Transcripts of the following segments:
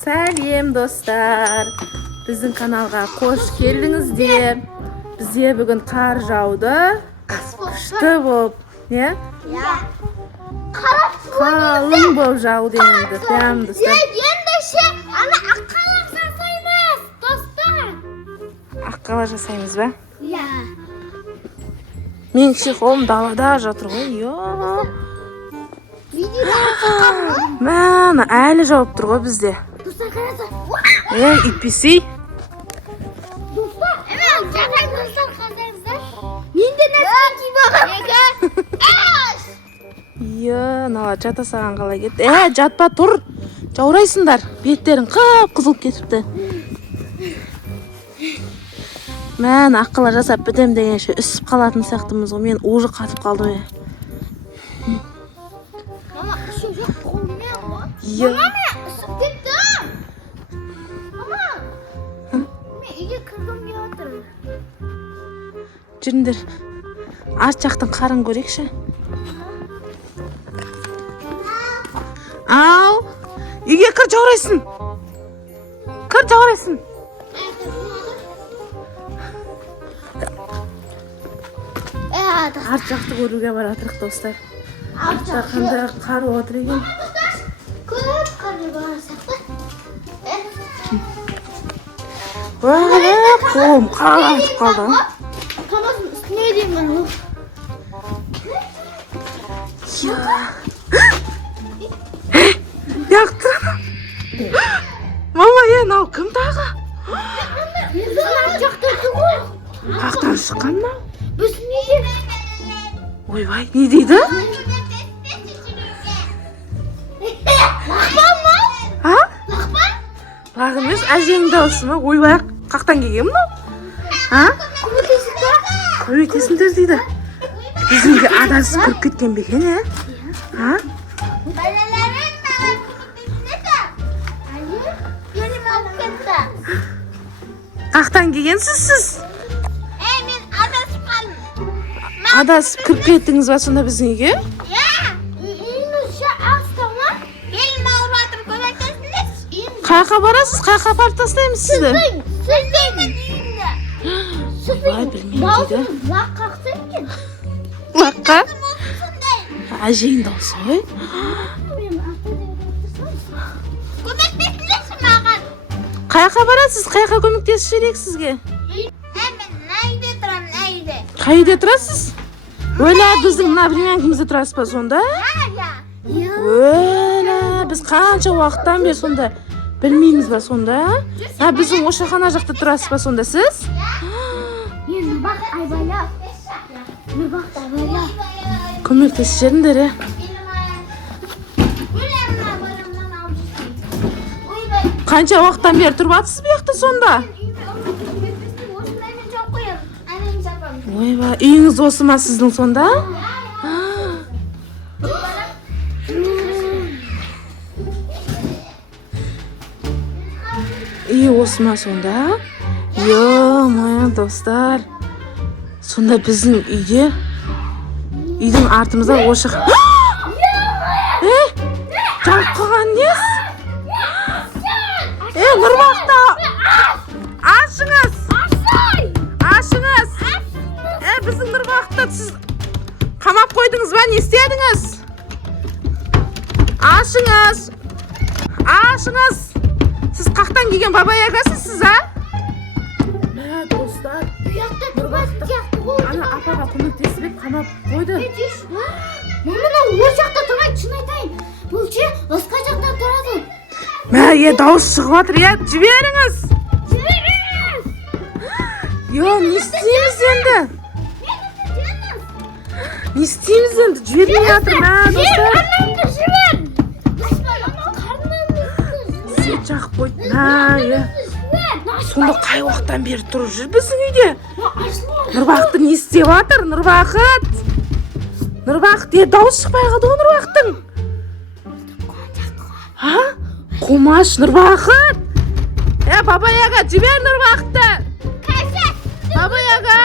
Сәлем достар. Біздің каналға қош келдіңіздер. Бізде бүгін қар жауды. Күшті болып, не? Қалың болып жауды енді. Прям достар. Ендеше ана аққалар жасаймыз, достар. Аққала жасаймыз ба? Иә. Мен қолым далада жатыр ғой. Мәні әлі жауып тұр ғой бізде. Достар қараса. Итпесей. Достар, жаңа достар қараңыздар. Менде нәрсе киіп алған. Нала жата саған қалай кетті. Жатпа тұр. Жаурайсыңдар. Беттерің қып-қызыл кетіпті. Мен аққала жасап бітем дегенше үсіп қалатын сияқтымыз ғой. Мен уже қатып қалдым. Мама, ішім жоқ қолымен ғой. Мама, мен үсіп кеттім. Мама, мен үйге кіргім келіп отыр. Жүріңдер. Арт жақтың қарын көрейікші. Ау, үйге кір, жаурайсың. Кір, жаурайсың. Арт жақты көруге баратырық, достар. Арт жақында қар отыр екен. Көп қарды барасақ та. Қолым қаратып қалды. Папасының үстіне деймін. Яқтырам. Мама, мынау кім тағы? Біздің арт жақта тұр. Қақтан шыққан мынау? Біздің үйде. Ойбай, не дейді? Лақпан ма? Лақпан? Лақ емес, әжеңнің дауысы ма? Ойбай, қақтан келген мынау? Көмектесіңдер дейді. Біздіңге адасып кіріп кеткен бе екен, Қақтан келгенсіз сіз? Мен адасып қалдым. Адасып кіріп кеттіңіз ба сонда біздің үйге? Үйіңізше астауға елім алып атыр, көмектесіңдер. Қайқа барасыз? Қайқа апарып тастаймыз сізді? Сіздің үйіңді. Ой, білмеймін дейді. Даусыңыз лақ қақса екен. Лаққа? Әжейдің дауысы ғой. Көмектесіңдерші маған. Қайқа барасыз? Қайқа көмектесіп жіберейік сізге? Мен найде тұрамын, найде. Қайда тұрасыз? Өлә, біздің мына времянкімізде тұрасыз ба сонда? Өлә, біз қанша уақыттан бері сонда білмейміз ба сонда? Біздің ошақхана жақта тұрасыз ба сонда сіз? Мен Нұрбақ айбайлап. Нұрбақ айбайлап. Көмектесіп жеріңдер, Қанша уақыттан бері тұрып атсыз бұяқта сонда? Ойба, үйіңіз осы ма сіздің сонда? Үй осы ма сонда? Моя достар. Сонда біздің үйдің артымызда ошақ. Жалып қалған нес? Нұрбақта! Ашыңыз! Ашыңыз! Біздің Нұрбақта сіз қамап қойдыңыз ба? Не істедіңіз? Ашыңыз! Ашыңыз! Сіз қақтан келген баба-ягасыз сіз, достар. Ана апаға көмектесіп қамап қойды. Мамына ол жақта тұрмайды, шын айтайын. Бұл че ысқа жақта тұрады. Дауыс шығып жатыр, жіберіңіз. Не істейміз енді? Не істейміз енді? Жібермей жатыр, достар. Қарнымды жібер. Сет жақып қойды. Сонда қай уақыттан бері тұрып жүр біздің үйде? Нұрбақты не істеп жатыр? Нұрбақыт! Нұрбақыт, дауыс шықпай қалды ғой Нұрбақтың. Қомаш, Нұрбақыт! Баба-яға, жібер Нұрбақты! Баба-яға!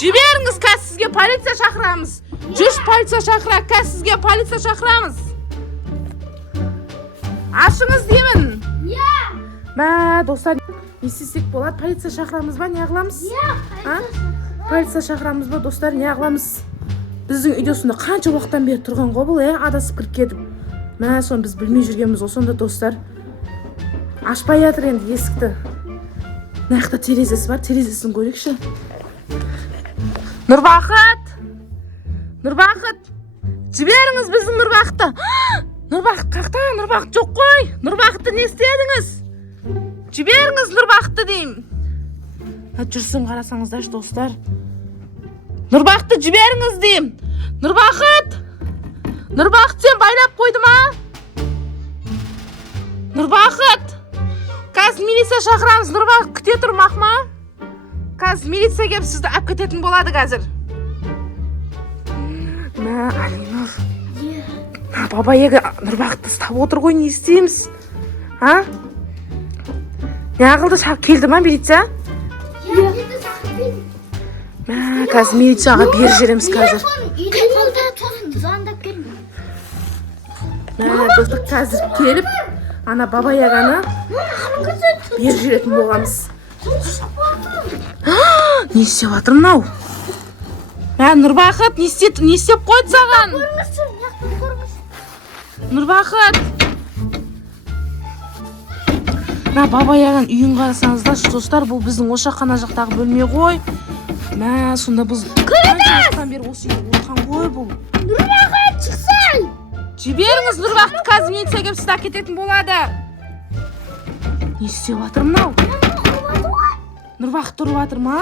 Жіберіңіз, қазір сізге полиция шақырамыз. Жүш полиция шақырайық, қазір сізге полиция шақырамыз. Ашыңыз деймін. Иә. Мә, достар, не істесек болады? Полиция шақырамыз ба, не қыламыз? Иә. Полиция шақырамыз ба, достар, не қыламыз? Біздің үйде сонда қанша уақыттан бері тұрған ғой бұл, адасып кіріп кетіп. Мә, соны біз білмей жүргенбіз ғой сонда, достар. Ашпай жатыр енді есікті. Мына жақта терезесі бар, терезесін көрейікші. Нұрбақыт! Нұрбақыт! Жіберіңіз біздің Нұрбақытты. Нұрбақыт қақта? Нұрбақыт жоқ қой. Нұрбақытты не істедіңіз? Жіберіңіз Нұрбақытты деймін. Жүрсін қарасаңыздаршы, достар. Нұрбақытты жіберіңіз деймін. Нұрбақыт! Нұрбақыт, сен байлап қойды ма? Нұрбақыт! Қазір милиция шақырамыз. Нұрбақыт күте тұрмақ ма? Қазір милиция келіп сізді алып кететін болады қазір. Мә, Алинұр. Баба егі Нұрбақытты ұстап отыр ғой, не істейміз? Не қылды, келді ма милиция? Мә, қазір милицияға беріп жібереміз қазір. Мә, достар, қазір келіп, ана баба еганы беріп жіберетін боламыз. Не істеп жатыр мынау? Мә, Нұрбақыт, не істеп қойды саған? Нұрбақыт! Мә, баба яған үйін қарасаңыздар, достар, бұл біздің ошақхана жақтағы бөлме ғой. Мә, сонда біз қаншалықтан бері осы үйде отырған ғой бұл. Нұрбақыт, шықсай! Жіберіңіз Нұрбақытты, қазір милиция келіп сізді әкететін болады. Не істеп жатыр мынау? Нұрбақытты ұрып жатыр ма?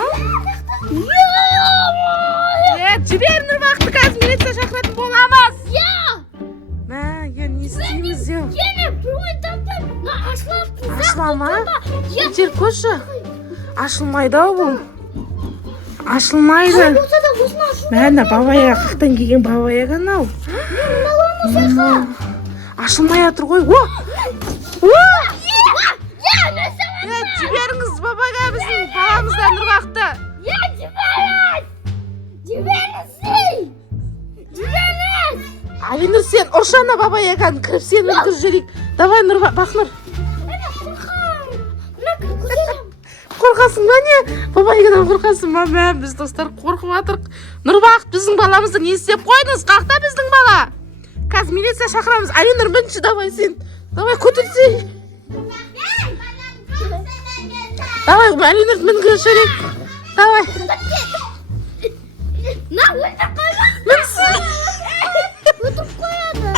Жібер Нұрбақытты, қазір милиция шақыратын боламыз. Мә, не істейміз? Ашыла ма? Жер көші. Ашылмайды ау бұл. Ашылмайды. Мә, баба яға қақтан келген баба яған ау. Ашылмай жатыр ғой. Жіберіңіз бабаға біздің баламыздан Нұрбақытты. Жіберіңіз! Алинұр, сен ұршана баба еган кіріп сен өткізіп жіберейік. Давай, Бақнұр. Қорқасың ба не? Баба егеннен қорқасың ба? Мә, біз достар қорқып жатырық. Нұрбақыт, біздің баламызды не істеп қойдыңыз? Қақта біздің бала? Қазір милиция шақырамыз. Алинұр, мінші, давай сен. Давай, көтірсей. Давай, Алинұр, мінгі жүрейік. Давай. Мінсі. Өтіп қояды.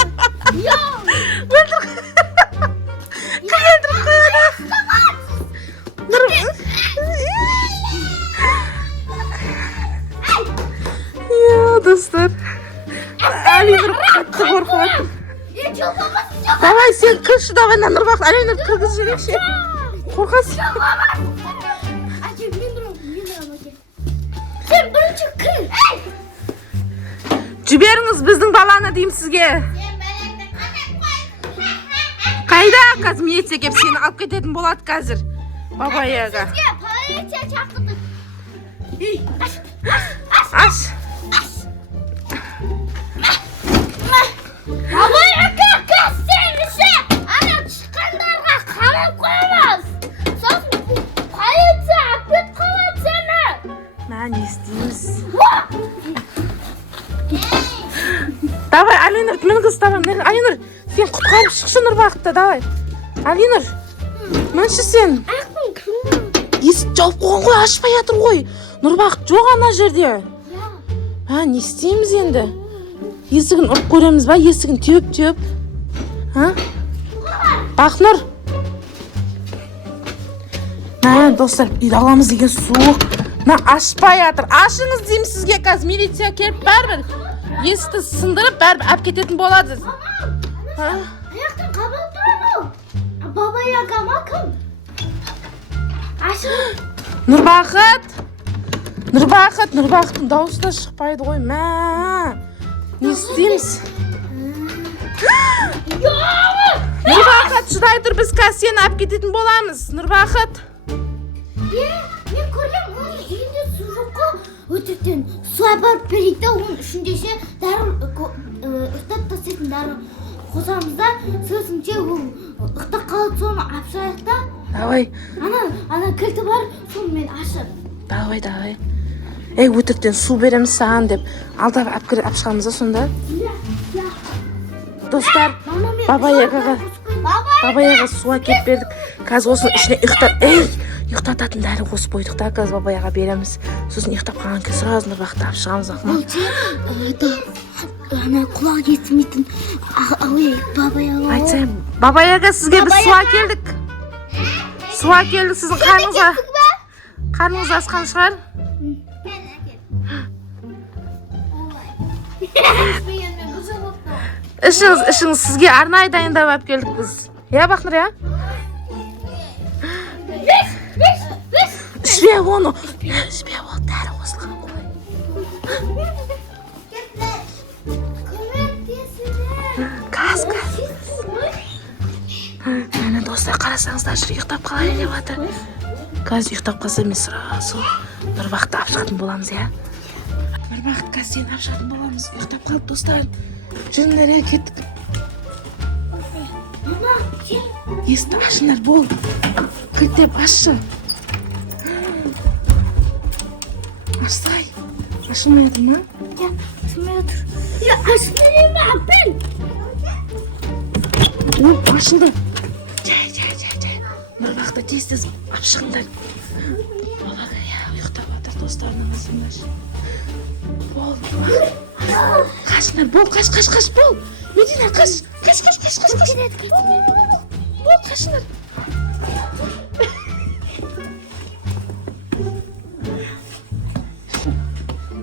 Кім өлтіріп қояды? Достар, Алинұр қатты қорқып жатыр. Давай, сен кірші, давай, Нұрбақыт, Алинұр кіргіз жүрекші. Қорқасың. Сен бірінші кір. Жіберіңіз біздің баланы деймін сізге. Қайда? Қазір милиция келіп сені алып кететін болады қазір. Баба яға. Сізге полиция шақырды. Аш. Баба яға кәстеміші. Ана шыққандарға қамап қоймыз. Сосын полиция әпет қалады сені. Мә, не істейміз? Давай, Алинұр, мінгіз табам. Алинұр, сен құтқарып шықшы Нұрбақытты, давай. Алинұр, мінші сен. Есік жауып қойған ғой, ашпай жатыр ғой. Нұрбақыт жоқ ана жерде. Не істейміз енді? Есігін ұрып көреміз ба? Есігін теуіп. Бақнұр. Достар, үйді аламыз деген суық. Ашпай жатыр. Ашыңыз деймін сізге, қазір милиция келіп бәрібір. Есікті сындырып бәрібір әп кететін болады. Аяқтан қабыл тұрады. Баба яға ма кім? Ашыңыз. Нұрбақыттың дауысы да шықпайды ғой. Мә, не істейміз? Нұрбақыт, шыдай тұр, біз қазір сені әп кететін боламыз. Нұрбақыт. Мен көрем, оның үйінде су жоққа өтірттен су апарып берейді, оның ішінде ше дәрі ұстап тастайтын дәрі қосамыз да сосын ол ұйықтап қалады соны алып шығайық та. Давай. Ана кілті бар, соны мен ашып. Давай. Ей, өтіріктен су береміз саған деп алдап алып шығамыз да сонда. Достар, Баба Ягаға су әкеліп бердік. Қазір осының ішіне ұйықтататын дәрі қосып қойдық та, қазір Баба Яға береміз. Сосын ұйықтап қалған кезде сразу Нұрбақытты алып шығамыз ақма. Ана құлақ естімейтін Баба Яға. Айтсайым, Баба Яға сізге біз су әкелдік. Су әкелдік сіздің қарныңыз асқан шығар. Ішіңіз сізге арнайы дайындап алып келдік біз. Я Бақнұр, я? Ішпе оны. Ішпе ол дәрі қосылған қой. Қаз. Мені достар қарасаңыздар жүр ұйықтап қалайын деп жатыр. Қазір ұйықтап қалса мен сразу Нұрбақытты алып шығатын боламыз, я? Нұрбақыт, қазір сені алып шығатын боламыз. Ұйықтап қалып достар. Жүріңдер, я кеттік. Есікті ашыңдар, бол. Кілттеп ашшы. Ашсай. Ашылмайды ма? Ашылмай отыр. Ашылмай ма, апен? Ашылды. Жай. Нұрбақытты тез алып шығыңдар. Олар, ұйықтап жатыр достарының арасында. Бол. Қашыңдар, бол, қаш, бол. Медина, қаш. Бол, қашыңдар.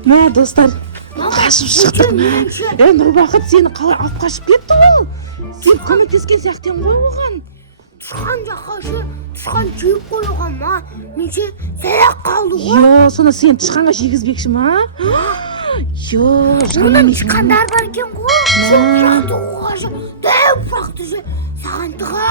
Мә, достар, қашып шықтық. Нұрбақыт сені қалай алып қашып кетті ол? Сен көмектескен сияқтен ғой оған. Тышқан жаққа тышқан жүйіп қойған ма? Менше сәлек қалды ғой. Сонда сен тышқанға жегізбекші ма? Оның тышқандар бар екен ғой. Жоқ, дәу бұрақты саған тыға.